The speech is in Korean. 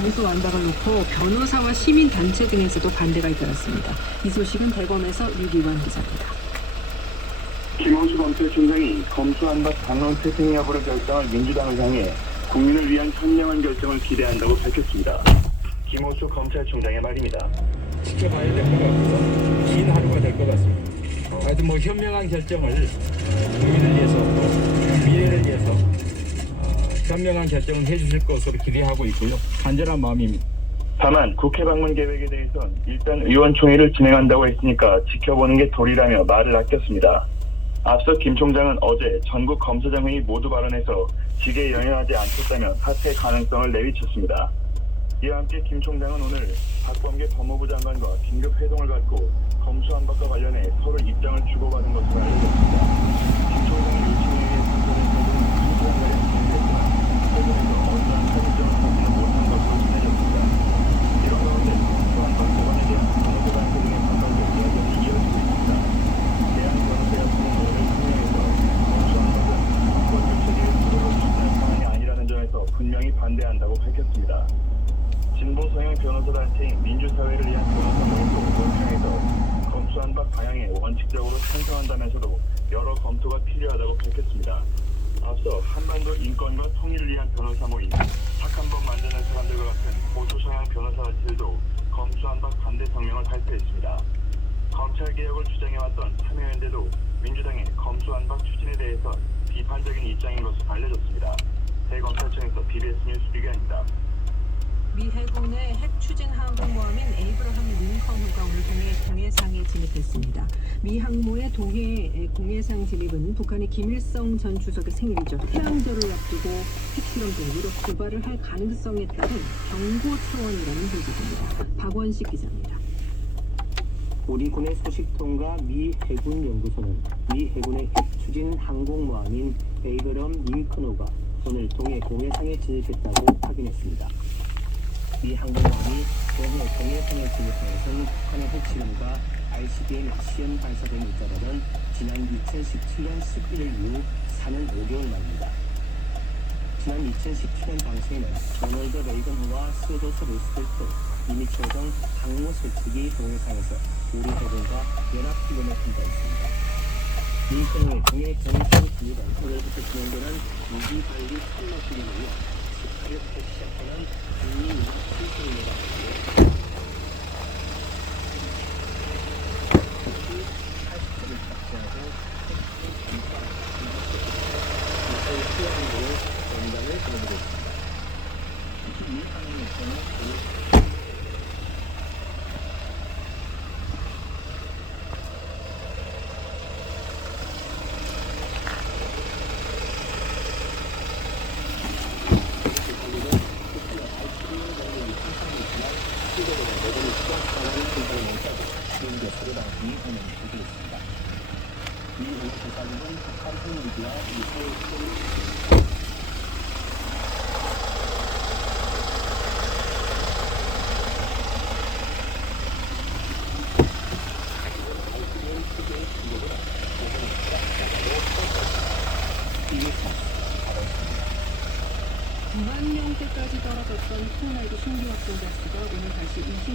모두 완박을 놓고 변호사와 시민 단체 등에서도 반대가 잇따랐습니다. 이 소식은 대검에서 유기원 기자입니다. 김호수 검찰 총장이 검수한박 당론 태생 여부를 결정할 민주당을 향해 국민을 위한 현명한 결정을 기대한다고 밝혔습니다. 김호수 검찰총장의 말입니다. 지켜봐야 될 것 같고요. 긴 하루가 될 것 같습니다. 하여튼 뭐 현명한 결정을 국민을 위해서 또 미래를 위해서 어, 현명한 결정을 해주실 것으로 기대하고 있고요. 간절한 마음입니다. 다만 국회 방문 계획에 대해선 일단 의원총회를 진행한다고 했으니까 지켜보는 게 도리라며 말을 아꼈습니다. 앞서 김 총장은 어제 전국 검사장 회의 모두 발언에서 직에 영향하지 않겠다며 사퇴 가능성을 내비쳤습니다. 이와 함께 김 총장은 오늘 박범계 법무부 장관과 긴급 회동을 갖고 검수안박과 관련해 서로 입장을 주고받은 것으로 알려졌습니다. 김 총장의 요청에 의해 선서된 회동은 2시간가량 진행됐지만 회동에서 어떠한 협의점을 보지는 못한 것으로 전해졌습니다. 이런 가운데 검수안박 법안에 대한 변호사 단체 등의 반발도 여전히 이어지고 있습니다. 대한 변호사협회는 오늘 성명에서 검수안박은 법권 교체기를 수로로 추진할 상황이 아니라는 점에서 분명히 반대한다고 밝혔습니다. 진보 성향 변호사 단체인 민주 사회를 위한 변호사 모임도 논평에서 검수안박 방향에 원칙적으로 찬성한다면서도 여러 검토가 필요하다고 밝혔습니다. 앞서 한반도 인권과 통일을 위한 변호사 모임, 착한 법 만드는 사람들과 같은 보수 성향 변호사 단체들도 검수안박 반대 성명을 발표했습니다. 검찰 개혁을 주장해왔던 참여연대도 민주당의 검수안박 추진에 대해서 비판적인 입장인 것으로 알려졌습니다. 대검찰청에서 BBS 뉴스 비교입니다. 미 해군의 핵 추진 항공모함인 에이브러함 링컨호가 오늘 동해 공해상에 진입했습니다. 미 항모의 동해 공해상 진입은 북한의 김일성 전 주석의 생일이죠. 태양절을 앞두고 핵실험 등으로 고발을 할 가능성에 따른 경고 차원이라는 보도입니다. 박원식 기자입니다. 우리 군의 소식통과 미 해군 연구소는 미 해군의 핵 추진 항공모함인 에이브럼 링컨호가 오늘 동해 공해상에 진입했다고 확인했습니다. 이 항공모함이 동해 공해상에 진입한 것은 북한의 핵실험과 ICBM 시험 발사 등에 잇따르는 지난 2017년 11일 이후 4년 5개월 만입니다. 지난 2017년 당시에는 로널드 레이건과 스웨도스 루스벨트, 이미철 등 항모 설치기 동해상에서 우리 해군과 연합 훈련을 한바 있습니다. 링컨의 동해 경선 기일은 올해부터 진행되는 무기 관리 참모 훈련을 18일부터 시작하는 국민 실습훈련과 함께 특히 80점을 탑재하고 핵심 전파, 미사일 수양으로 연장을 진행하고 있습니다. 특히 이 상황에서는 이 우주사는 북한 핵무기와 미사일 만 명대까지 떨어졌던 코로나19 신규 확진자 수가 오늘 다시 20